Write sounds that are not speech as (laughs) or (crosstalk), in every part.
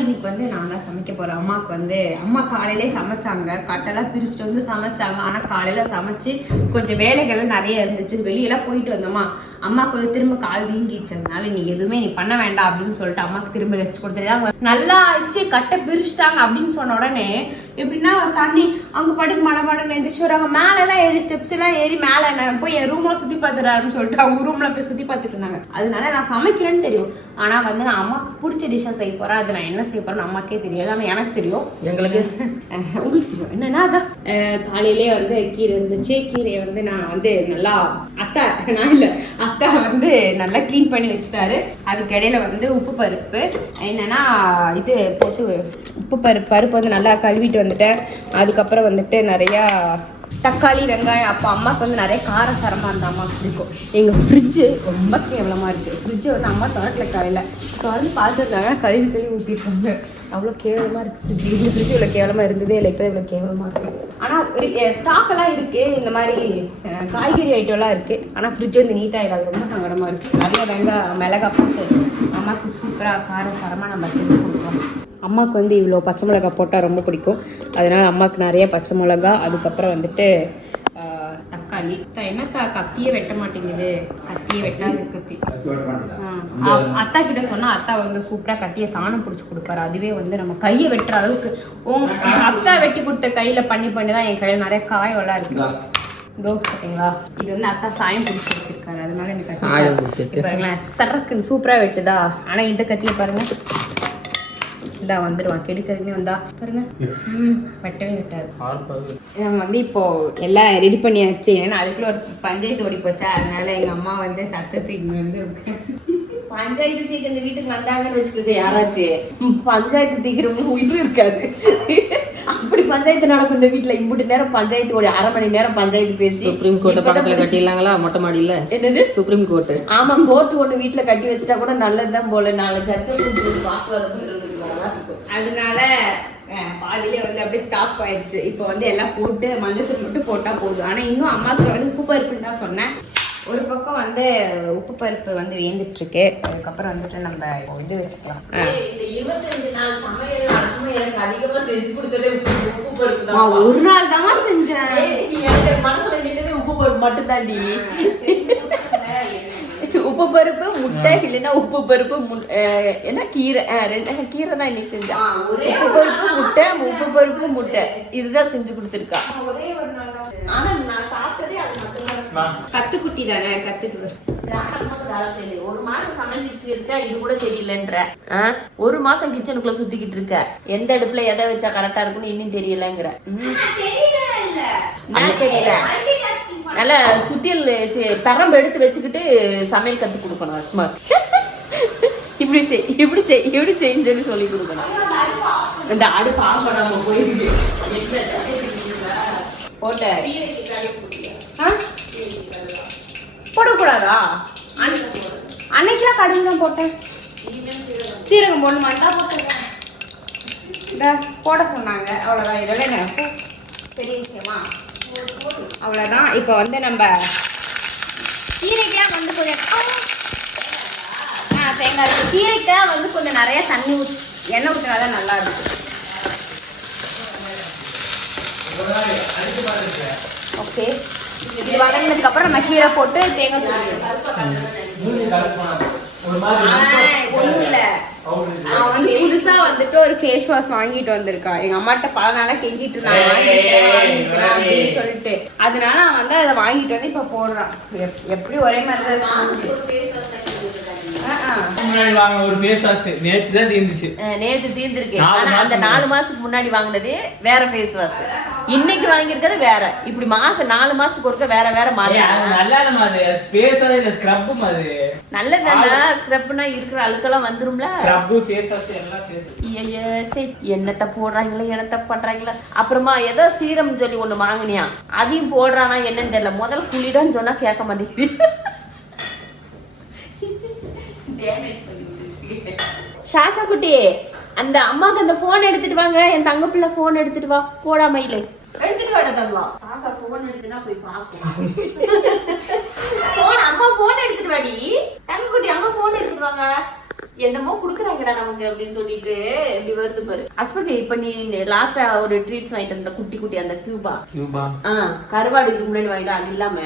இன்னைக்கு வந்து நான் தான் சமைக்க போறேன். அம்மாவுக்கு வந்து அம்மா காலையிலே சமைச்சாங்க. கட்டெல்லாம் பிரிச்சுட்டு வந்து சமைச்சாங்க. ஆனா காலையில சமைச்சு கொஞ்சம் வேலைகள்லாம் நிறைய இருந்துச்சு. வெளியெல்லாம் போயிட்டு வந்தோமா. அம்மாவுக்கு வந்து திரும்ப கால் வீங்கிச்சதுனால நீ எதுவுமே நீ பண்ண வேண்டாம் அப்படின்னு சொல்லிட்டு அம்மாவுக்கு திரும்ப ரெஸ்ட் கொடுத்துட்டாங்க நல்லா ஆச்சு கட்டை பிரிச்சுட்டாங்க அப்படின்னு சொன்ன உடனே எப்படின்னா தண்ணி அங்க படுக்க மட மடன்னு எந்திரிச்சு வராங்க. மேல எல்லாம் ஏறி ஸ்டெப்ஸ் எல்லாம் ஏறி மேல நான் போய் என் ரூம்ல சுத்தி பார்த்துறாருன்னு சொல்லிட்டு அவங்க ரூம்ல போய் சுத்தி பார்த்துட்டு இருந்தாங்க. அதனால நான் சமைக்கிறேன்னு தெரியும். ஆனா வந்து நான் அம்மாவுக்கு பிடிச்ச டிஷ்ஷை செய்ய போறேன். அது நான் என்ன செய்ய போறேன்னு அம்மாக்கே தெரியாது. ஆனா எனக்கு தெரியும். எங்களுக்கு? (laughs) உங்களுக்கு தெரியும். என்னன்னா அதான் காலையிலே வந்து கீரை இருந்துச்சு. கீரையை வந்து நான் வந்து நல்லா அத்தா நான் இல்லை அத்தா வந்து நல்லா க்ளீன் பண்ணி வச்சுட்டாரு. அதுக்கு இடையில வந்து உப்பு பருப்பு. என்னன்னா இது போட்டு உப்பு பருப்பு பருப்பு வந்து நல்லா கழுவிட்டு வந்துட்டேன். அதுக்கப்புறம் வந்துட்டு நிறையா தக்காளி வெங்காயம். அப்போ அம்மாவுக்கு வந்து நிறைய காரசாரமாக இருந்த அம்மாவுக்கு பிடிக்கும். எங்கள் ஃப்ரிட்ஜு ரொம்ப கேவலமாக இருக்குது ஃப்ரிட்ஜு வந்து அம்மா திறக்கல காலையில். திறந்து பார்த்துருந்தாங்க கழுவி கழுவி ஊற்றிருக்காங்க அவ்வளோ கேவலமாக இருக்குது. ஃப்ரிட்ஜ் ஃப்ரிட்ஜ் இவ்வளோ கேவலமாக இருந்ததே இல்லை. இப்போ இவ்வளோ கேவலமாக இருக்குது ஆனால் ஸ்டாக் எல்லாம் இருக்குது இந்த மாதிரி காய்கறி ஐட்டம்லாம் இருக்குது ஆனால் ஃப்ரிட்ஜ் வந்து நீட்டாக இல்லாது ரொம்ப சங்கடமாக இருக்குது நிறைய வெங்காயம் மிளகா போட்டு அம்மாவுக்கு சூப்பராக காரசாரமாக நம்ம செஞ்சு கொடுக்குறோம் அம்மாவுக்கு வந்து இவ்வளோ பச்சை மிளகா போட்டால் ரொம்ப பிடிக்கும். அதனால் அம்மாவுக்கு நிறைய பச்சை மிளகா அதுக்கப்புறம் வந்துட்டு தக்காளி. என்னத்தா கத்தியே வெட்ட மாட்டேங்குது. கத்தியே வெட்டாது கத்தி ஆ. அத்தா கிட்ட சொன்னா அத்தா வந்து சூப்பரா கத்திய சாணம் பிடிச்சி கொடுப்பாரு. அதுவே வந்து நம்ம கையை வெட்டுற அளவுக்கு உங்க அத்தா வெட்டி கொடுத்த கையில பண்ணி பண்ணி தான் என் கையில நிறைய காயம்லாம் இருக்கு. இதோ பாத்தீங்களா? இது வந்து அத்தா சாயம் பிடிச்சி வச்சிருக்காரு அதனால எனக்கு சாயம் பிடிச்சி பாருங்களேன் சரக்குன்னு சூப்பரா வெட்டுதா? ஆனா இந்த கத்தியை பாருங்க. இந்தா வந்துடுவான் கெடுக்கிறதுமே வந்தா. பாருங்க. வெட்டவே வெட்டாது. நம்ம வந்து இப்போ எல்லாம் ரெடி பண்ணியாச்சு. ஏன்னா அதுக்குள்ள ஒரு பஞ்சாயத்து ஓடி போச்சா. அதனால எங்க அம்மா வந்து சத்தத்துக்கு இங்க வந்து. பஞ்சாயத்து தீக்கு இந்த வீட்டுக்கு வந்தாங்கன்னு வச்சுக்கோங்க யாராச்சும் பஞ்சாயத்து தீக்கிறவங்க உயிரும் இருக்காது அப்படி பஞ்சாயத்து நடக்கும் இந்த வீட்டுல. இம்புட்டு நேரம் பஞ்சாயத்து ஓடி அரை மணி நேரம் பஞ்சாயத்து பேசி சுப்ரீம் கோர்ட்டை பக்கத்துல கட்டிடலாங்களா? மொட்டை மாடியில என்னது? சுப்ரீம் கோர்ட்டு ஆமா கோர்ட் ஒண்ணு வீட்டுல கட்டி வச்சுட்டா கூட நல்லதுதான் போல. நாலு சர்ச்சை அதனால அஹ், பாதியிலே வந்து அப்படியே ஸ்டாப் ஆயிடுச்சு. இப்போ வந்து எல்லாம் போட்டு மஞ்சத்தூள் மட்டும் போட்டா போதும். ஆனா இன்னும் அம்மாவுக்கு வந்து உப்பு பருப்புன்னு தான் சொன்னேன். ஒரு பக்கம் வந்து உப்பு பருப்பு வந்து வேந்துட்டு இருக்கு அதுக்கப்புறம் வந்துட்டு நம்ம இப்போ இது வச்சுக்கலாம். அஹ். இந்த இருபத்தஞ்சு நாள் சமையல் அரசுமே எனக்கு அதிகமா செஞ்சு கொடுத்ததே உப்பு உப்பு பருப்பு அம்மா, தான் ஒரு நாள் தான் செஞ்சேன். எனக்கு மனசுல நின்னதே உப்பு பருப்பு மட்டும் தாண்டி (laughs) உப்பு பருப்பு முட்டை இல்லைன்னா உப்பு பருப்பு என்ன கீரை? ரெண்டு கீரை தான் இன்னைக்கு செஞ்சா ஆ, ஒரே உப்பு பருப்பு முட்டை உப்பு பருப்பு முட்டை. இதுதான் செஞ்சு கொடுத்துருக்கா. ஒரே ஒரு நாள் தான் ஆனா நான் சாப்பிட்டதே கத்துக்குட்டி தானே கத்துக்கு. ஒரு மாசம் சமைச்சு இருக்க இது கூட தெரியலன்ற ஆ? ஒரு மாசம் கிச்சனுக்குள்ள சுத்திக்கிட்டு இருக்க. எந்த அடுப்புல எதை வச்சா கரெக்டா இருக்கும்னு இன்னும் தெரியலங்கிற. நல்ல சுத்தியல் பெரம்பு எடுத்து வச்சுக்கிட்டு சமையல் கத்து கொடுக்கணும் அஸ்மா. இப்படி செய் இப்படி செய் இப்படி செய்ன்னு சொல்லி சொல்லி கொடுக்கணும். இந்த அடுப்பு ஆஃப் பண்ணாம போயிருக்கு போட்ட. அன்னை- அன்னைக்கெல்லாம் கடுகு தான் போட்டேன். சீரகம் போடணுமா? போட சொன்னாங்க. அவ்வளோதான் இதெல்லாம் என்ன போ. பெரிய விஷயமா? அவ்வளோதான் இப்போ வந்து நம்ம கீரைக்கெல்லாம் வந்து கொஞ்சம் ஆ தேங்காய் இருக்கு. கீரைக்கெல்லாம் வந்து கொஞ்சம் நிறைய தண்ணி ஊத் எண்ணெய் ஊற்றினா தான் நல்லா இருக்கும். ஓகே. இது வதங்கினதுக்கு அப்புறம் நம்ம கீரை போட்டு தேங்காய் ஒன்றும் இல்லை அவன் வந்து புதுசா வந்துட்டு ஒரு ஃபேஸ் வாஷ் வாங்கிட்டு வந்திருக்கான். எங்க அம்மாட்ட பல நாளா கெஞ்சிட்டு இருந்தான் வாங்கிக்கிறேன் வாங்கிக்கிறேன் அப்படின்னு சொல்லிட்டு. அதனால அவன் வந்து அதை வாங்கிட்டு வந்து இப்ப போடுறான். எப்- எப்படி ஒரே மாதிரி தான். முன்னாடி வாங்க ஒரு ஃபேஸ் வாஷ் நேத்து தான் தீர்ந்துச்சு அஹ் நேத்து தீர்ந்திருக்கு நாலு ஆனா அந்த நாலு மாசத்துக்கு முன்னாடி வாங்கினது வேற ஃபேஸ் வாஷ் இன்னைக்கு வாங்கியிருக்கிறது வேற. இப்படி மாசம் நாலு மாசத்துக்கு ஒருக்க வேற வேற மாறி நல்லா இல்லம்மா அது. ஃபேஸ் வாஷ் இல்ல ஸ்க்ரப் அது. நல்லதுதானே ஸ்க்ரப்னா இருக்கிற அழுக்கெல்லாம் வந்துரும்ல. ஸ்க்ரப் ஃபேஸ் வாஷ் எல்லாம் சேர்த்து ஐயையே, சரி என்னத்த போடுறாங்களோ என்னத்த பண்றாங்களோ. அப்புறமா ஏதோ சீரம் சொல்லி ஒண்ணு வாங்கினியா. அதையும் போடுறானா என்னன்னு தெரியல. முதல்ல குளிடான்னு சொன்னா கேட்க மாட்டேங்குது. சாஷா குட்டி அந்த அம்மாக்கு அந்த போன் எடுத்துட்டு வாங்க. என் தங்க பிள்ளை போன் எடுத்துட்டு வா. போடா மயிலே. எடுத்துட்டு வாடா தங்கம். சாசா போன் எடுத்துனா போய் பாக்கும் போன் (laughs) அம்மா போன் எடுத்துட்டு வாடி. தங்க குட்டி அம்மா போன் எடுத்துட்டு வாங்க. என்னமோ குடுக்குறாங்கடா நமக்கு அப்படின்னு சொல்லிட்டு இப்படி வருது பாரு. அஸ்பதி இப்ப நீ லாஸ்டா ஒரு ட்ரீட்ஸ் வாங்கிட்டு வந்த குட்டி குட்டி அந்த கியூபா? கியூபா? ஆ கருவாடு இதுக்கு முன்னாடி வாங்கிட்டு அது இல்லாம.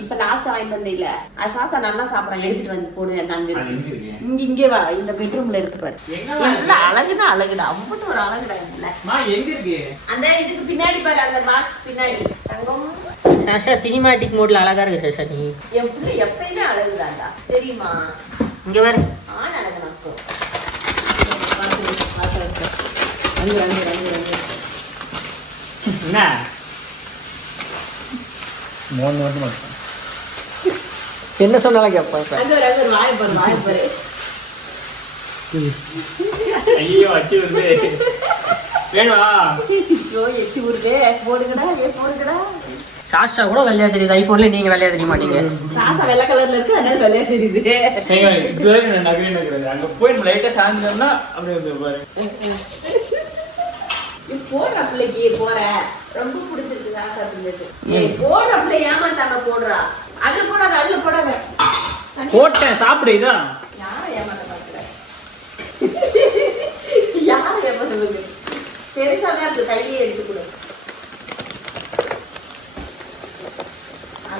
இப்ப லாஸ்ட் வாங்கிட்டு வந்த இல்ல. அது சாசா நல்லா சாப்பிடறான் எடுத்துட்டு வந்து போடு நாங்க இங்க இங்கே வா இந்த பெட்ரூம்ல இருக்கு பாரு. எல்லாம் அழகுடா அழகுடா. அம்பட்டு ஒரு அழகுடா இதுல. மா எங்க இருக்கு? அந்த இதுக்கு பின்னாடி பாரு அந்த பாக்ஸ் பின்னாடி. தங்கம். சஷா சினிமாட்டிக் மோட்ல அழகா இருக்கு சஷா நீ. புள்ள எப்பயுமே அழகுதாண்டா தெரியுமா? இங்க பாரு ஆண் அழகு நமக்கு வந்து வந்து வந்து வந்து என்ன? மோன் மட்டும் என்ன சொன்னாலும் கேப்பா இப்ப? அங்க ஒரு அங்க ஒரு வாய் பாரு வாய் பாரு. ஐயோ அச்சு வந்து வேணுமா? ஜோ எச்சி ஊருதே போடுங்கடா ஏ போடுங்கடா. சாஷா கூட வெள்ளையா தெரியுது. ஐபோன்ல நீங்க வெள்ளையா தெரிய மாட்டீங்க. சாசா வெள்ளை கலர்ல இருக்கு அதனால வெள்ளையா தெரியுது. ஏங்க, இதுவரை நான் நகரே நகராது அங்க போய் நம்ம லைட்டா சாய்ந்தோம்னா அப்படியே வந்து பாரு. நீ போடுற பிள்ளைக்கு போற. ரொம்ப பிடிச்சிருக்கு சாசா பிள்ளைக்கு. ஏய் போடுற பிள்ளை ஏமாத்தாம போடுறா. அதுல போடாத அதுல போடாத. போட்டேன் சாப்பிடு இதான் யாரை ஏமாத்த பாக்குற யாரை ஏமாத்த பெருசா தான் இருக்கு கையிலே எடுத்து கொடு.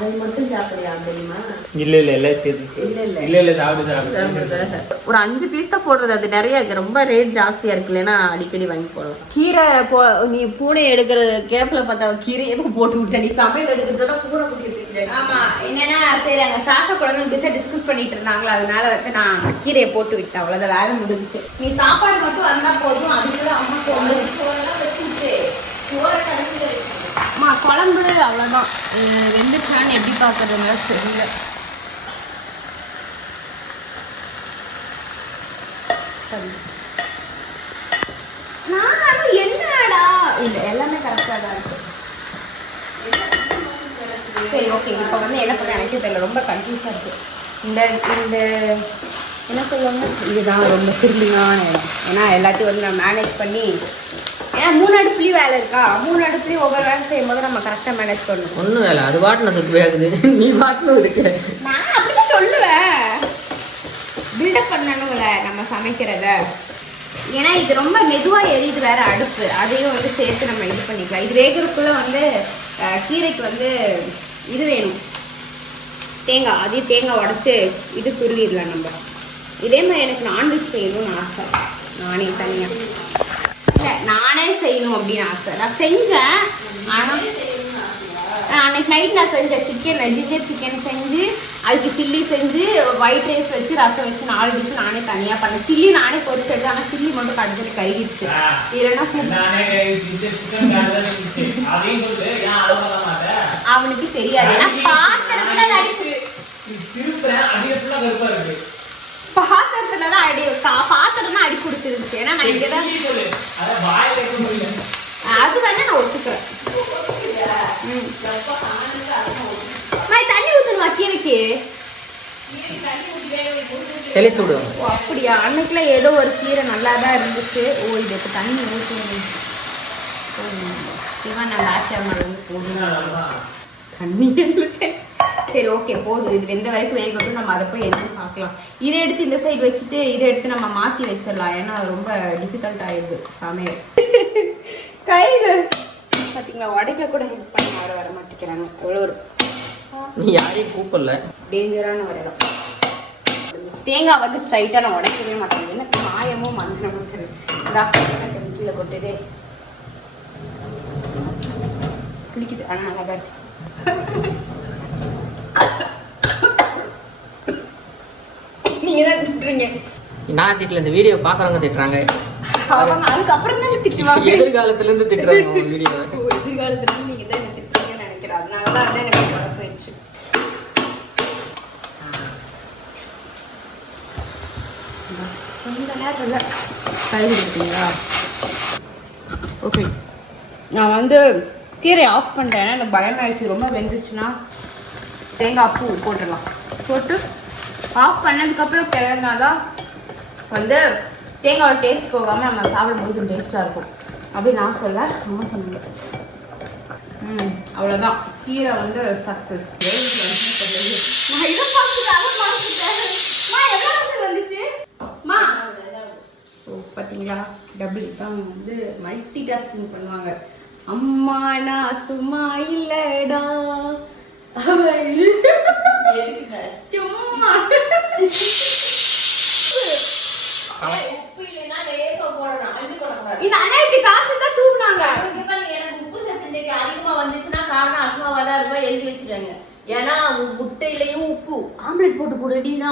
அதை மட்டும் சாப்பிடுறியா தெரியுமா இல்ல இல்ல எல்லாம் சேர்த்து. இல்ல, இல்ல. இல்ல இல்ல சாப்பிடு சாப்பிடு. ஒரு அஞ்சு பீஸ் தான் போடுறது அது நிறைய இருக்கு. ரொம்ப ரேட் ஜாஸ்தியா இருக்கு இல்லைன்னா அடிக்கடி வாங்கி போடலாம். கீரை போ நீ பூனை எடுக்கிற கேப்ல பார்த்தா கீரையே போட்டு விட்ட. நீ சமையல் எடுக்க சொன்னா பூனை குட்டி எடுத்துக்கிறேன் ஆமா என்னன்னா சரி அங்க சாஷா பிஸா டிஸ்கஸ் பண்ணிட்டு இருந்தாங்களா அதனால வந்து நான் கீரையை போட்டு விட்டேன். அவ்வளவுதான் வேலை முடிஞ்சுச்சு. நீ சாப்பாடு மட்டும் வந்தா போதும் அதுக்குள்ள அம்மாக்கு வந்து சோறெல்லாம் வச்சுட்டு சோறை கடைசியில வைக்கணும். அம்மா குழம்பு அவ்வளோதான் வெந்துச்சான்னு எப்படி பார்க்குறதுனால தெரியல. சரி. நானும் என்னடா? இல்லை எல்லாமே கரெக்டாக தான் இருக்குது சரி ஓகே இப்போ வந்து என்ன பண்ண எனக்கு தெரியல. ரொம்ப கன்ஃபியூஸாக இருக்குது இந்த இந்த என்ன சொல்லுவாங்க? இதுதான் ரொம்ப திரும்பிங்கான இடம் ஏன்னா எல்லாத்தையும் வந்து நான் மேனேஜ் பண்ணி ஏன்னா மூணு அடுப்புலையும் வேலை இருக்கா? மூணு அடுப்புலையும் ஒவ்வொரு வேலை செய்யும் போது நம்ம கரெக்டாக மேனேஜ் பண்ணணும். ஒண்ணும் வேலை அது பாட்டு அதுக்கு வேகுது. நீ பாட்டுன்னு இருக்கு. நான் அப்படிதான் சொல்லுவேன். பில்டப் பண்ணணும்ல நம்ம சமைக்கிறத. ஏன்னா இது ரொம்ப மெதுவாக எரியுது வேற அடுப்பு. அதையும் வந்து சேர்த்து நம்ம இது பண்ணிக்கலாம். இது வேகிறதுக்குள்ள வந்து கீரைக்கு வந்து இது வேணும். தேங்காய் அதையும் தேங்காய் உடச்சி இது துருவிடலாம் நம்ம. இதே மாதிரி எனக்கு நான்வெஜ் செய்யணும்னு ஆசை. நானே தனியாக செய்யணும் அப்படின்னு ஆசை. நான் செஞ்சேன். ஆனால் அன்னைக்கு நைட் நான் செஞ்சேன் சிக்கன் ஜிஞ்சர் சிக்கன் செஞ்சு அதுக்கு சில்லி செஞ்சு ஒயிட் ரைஸ் வச்சு ரசம் வச்சு நாலு டிஷ் நானே தனியாக பண்ணேன். சில்லி நானே பொரிச்சு எடுத்தேன். ஆனால் சில்லி மட்டும் கடைசியில் கருகிடுச்சு. இல்லைன்னா அவனுக்கு தெரியாது. ஏன்னா பாத்திரத்துல பாத்திரத்துல தான் அடி பாத்திரம் தான் அடி பிடிச்சிருந்துச்சு ஏன்னா நான் இங்கே தான் நீ சொல்லு. அதை வேணா நான் ஒத்துக்கிறேன். ம். நான் தண்ணி ஊற்றணுமா கீரைக்கு. தெளிச்சு விடுவோம் ஓ அப்படியா? அன்னைக்குலாம் ஏதோ ஒரு கீரை நல்லா தான் இருந்துச்சு. ஓ இதுக்கு தண்ணி ஊற்றணும் நான் லாஸ்ட் வந்து போதும் தண்ணி இருந்துச்சு சரி ஓகே போதும். இது வெந்த வரைக்கும் வேகட்டும் நம்ம அதை போய் என்னன்னு பார்க்கலாம். இதை எடுத்து இந்த சைடு வச்சுட்டு இதை எடுத்து நம்ம மாற்றி வச்சிடலாம். ஏன்னா ரொம்ப டிஃபிகல்ட் ஆயிடுது. சமையல். கையில். பார்த்தீங்களா உடைக்க கூட ஹெல்ப் பண்ணி யாரும் வர மாட்டேங்கிறாங்க. அவ்வளோ ஒரு நீ யாரையும் கூப்பிடல. டேஞ்சரான ஒரு இடம் தேங்காய் வந்து ஸ்ட்ரைட்டாக நான் உடைக்கவே மாட்டேன். எனக்கு மாயமோ மந்திரமோ தெரியும் இந்தா கீழே கொட்டுதே குளிக்குது. ஆனால் நல்லா தான் இருக்கு. நீங்க தான் திட்டுறீங்க. நான் திட்டல இந்த வீடியோ பாக்குறவங்க திட்டுறாங்க. அவங்க அதுக்கப்புறம் தான் திட்டுவாங்க. (laughs) எதிர்காலத்துல இருந்து திட்டுறாங்க வீடியோ. எதிர்காலத்துல இருந்து நீங்க தான் என்ன திட்டுறீங்கன்னு நினைக்கிறேன். அதனால தான் வந்து எனக்கு ஓகே நான் வந்து கீரை ஆஃப் பண்ணிட்டேன். எனக்கு பயம் ஆயிடுச்சு ரொம்ப வெந்துச்சுன்னா தேங்காய் பூ போட்டுடலாம். போட்டு? ஆஃப் பண்ணதுக்கப்புறம் கிளறினா தான் வந்து தேங்காயோட டேஸ்ட் போகாமல் நம்ம சாப்பிடும்போது டேஸ்ட்டாக இருக்கும். அப்படி நான் சொல்ல அம்மா சொன்னாங்க ம் அவ்வளோதான் கீரை வந்து சக்ஸஸ் நான் இதை பார்த்துட்டு அதை பார்த்துட்டேன் அம்மா எவ்வளோ வந்துச்சு? பார்த்தீங்களா டபுள் தான் வந்து மல்டி டாஸ்கிங் பண்ணுவாங்க. அம்மா நான் சும்மா இல்லடா. அவள் சும்மா உப்பு இல்லைன்னா லேசா போடணும் அள்ளி போடக்கூடாது இந்த அண்ணா இப்படி காசு தான் தூக்குனாங்க. எனக்கு உப்பு சத்து இன்னைக்கு அதிகமா வந்துச்சுன்னா காரணம் அஸ்மாவா தான் இருப்பா எழுதி வச்சிருக்காங்க ஏன்னா முட்டையிலயும் உப்பு ஆம்லெட் போட்டு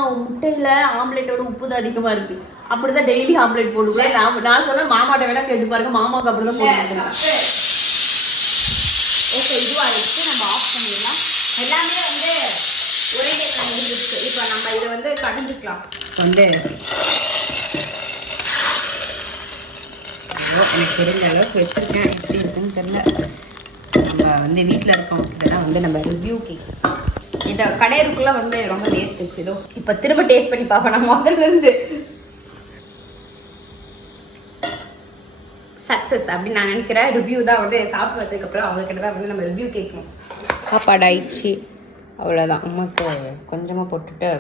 உன் முட்டையில ஆம்லெட்டோட உப்பு தான் அதிகமா இருக்கு. அப்படிதான் டெய்லி ஆம்லெட் போடுங்க நான் நான் சொன்னேன் மாமாட்ட வேணா கேட்டு பாருங்க. மாமாக்கு அப்படிதான் போட்டு ஓகே இதுவா வச்சு நம்ம ஆஃப் பண்ணிடலாம். எல்லாமே வந்து ஒரே இருந்துச்சு இப்போ நம்ம இதை வந்து கடைஞ்சிக்கலாம். வந்து எனக்கு தெரிஞ்ச அளவுக்கு வச்சுருக்கேன். எப்படி இருக்குன்னு தெரியல. நம்ம வந்து வீட்டில் இருக்கவங்க தான் வந்து நம்ம ரிவ்யூ கேட்கலாம் இந்த கடையருக்குள்ள வந்து ரொம்ப நேர்த்துச்சு. ஏதோ இப்போ திரும்ப டேஸ்ட் பண்ணி பார்ப்போம். நான் முதல்ல இருந்து. சக்ஸஸ் அப்படின்னு நான் நினைக்கிறேன். ரிவ்யூ தான் வந்து சாப்பிட்றதுக்கு அப்புறம் அவங்கக்கிட்ட தான் வந்து நம்ம ரிவ்யூ கேட்கணும். சாப்பாடு ஆயிடுச்சு அவ்வளோதான் அம்மாவுக்கு கொஞ்சமாக போட்டுட்டு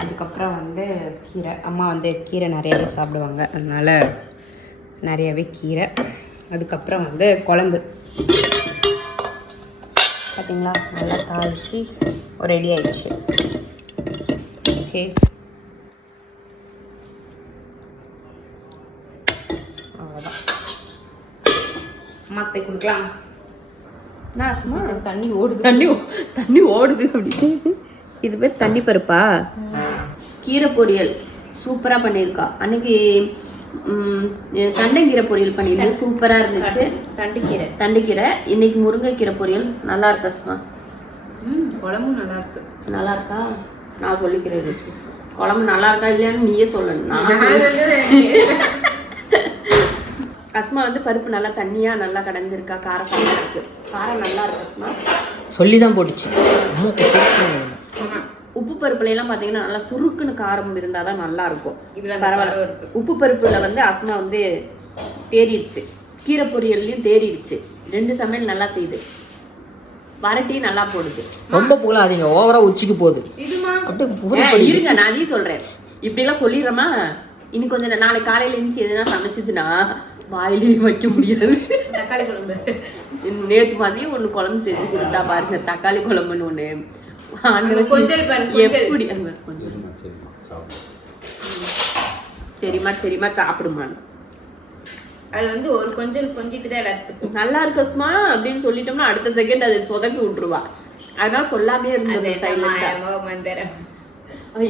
அதுக்கப்புறம் வந்து கீரை. அம்மா வந்து கீரை நிறையவே சாப்பிடுவாங்க. அதனால் நிறையவே கீரை. அதுக்கப்புறம் வந்து குழம்பு. பார்த்தீங்களா நல்லா தாளிச்சு ரெடி ஆயிடுச்சு. ஓகே அவ்வளோதான் அம்மா போய் கொடுக்கலாம். நான் சும்மா தண்ணி ஓடுது. தண்ணி தண்ணி ஓடுது அப்படின்னு. இது பேர் தண்ணி பருப்பா? கீரை பொரியல். சூப்பரா பண்ணியிருக்கா. அன்னைக்கு ம், கண்டங்கீரை பொரியல் பண்ணியிருந்து சூப்பரா இருந்துச்சு. தண்டுக்கீரை. தண்டுக்கீரை. இன்னைக்கு முருங்கைக்கீரை பொரியல். நல்லா இருக்கு அஸ்மா ம் குழம்பும் நல்லா இருக்கு. நல்லா இருக்கா? நான் சொல்லிக்கிறேன். குழம்பு நல்லா இருக்கா இல்லையான்னு நீயே சொல்லணும். நான் சொல்ல- (laughs) அஸ்மா வந்து பருப்பு நல்லா தண்ணியா நல்லா கடைஞ்சிருக்கா? காரம் சாதம் இருக்கு. காரம் நல்லா இருக்கு அஸ்மா. சொல்லி தான் போட்டுச்சு. உப்பு பருப்புல எல்லாம் பாத்தீங்கன்னா நல்லா சுருக்குன்னு காரம் இருந்தாதான் நல்லா இருக்கும். இதுல பரவாயில்ல. உப்பு பருப்புல வந்து அஸ்மா வந்து தேறிடுச்சு கீரை பொரியல்லையும் தேறிடுச்சு ரெண்டு சமையல் நல்லா செய்யுது. வரட்டி நல்லா போடுது. ரொம்ப புகழாதீங்க. ஓவரா உச்சிக்கு போகுது. அப்படியே இருங்க நான் அதையும் சொல்றேன். இப்படி எல்லாம் சொல்லிடுறோமா இனி கொஞ்சம் நாளைக்கு காலையில இருந்துச்சு எதுனா சமைச்சதுன்னா வாயிலே வைக்க முடியாது. தக்காளி குழம்பு. நேத்து மதியம் ஒண்ணு குழம்பு செஞ்சு கொடுத்தா பாருங்க தக்காளி குழம்புன்னு கொஞ்சல். எப்படி சரிம்மா சரிம்மா சாப்பிடுமான்னு அது வந்து ஒரு கொஞ்சம் கொஞ்சிட்டு தான் எல்லாத்துக்கும். நல்லா இருக்கஸ்மா அப்படின்னு சொல்லிட்டோம்னா அடுத்த செகண்ட் அது சொதப்பி விட்டுருவா. அதனால சொல்லாமே இருந்தது சைலண்டா மந்திரம்.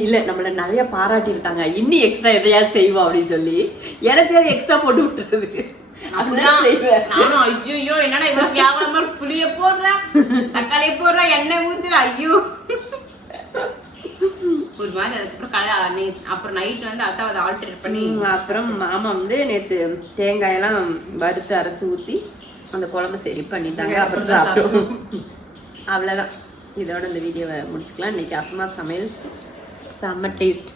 இல்ல நம்மள நிறைய பாராட்டி இருக்காங்க இன்னும் எக்ஸ்ட்ரா எதையாவது செய்வா அப்படின்னு சொல்லி. எனக்கு எக்ஸ்ட்ரா போட்டு செய்வேன். நானும் ஐயோ என்னடா இவ்வளவு வியாபாரமா புளிய போடுற தக்காளி போடுற எண்ணெய் ஊத்துற ஐயோ. ஒரு மாதிரி அதுக்கப்புறம் கலை அப்புறம் நைட் வந்து அத்தை அதை ஆல்டர் பண்ணி. அப்புறம் மாமா வந்து நேத்து தேங்காயெல்லாம் வறுத்து அரைச்சு ஊத்தி அந்த குழம்பு சரி பண்ணிட்டாங்க. அப்புறம் சாப்பிட்டோம். அவ்வளவுதான். இதோட இந்த வீடியோவை முடிச்சுக்கலாம். இன்னைக்கு அஸ்மா சமையல். செம்ம டேஸ்ட்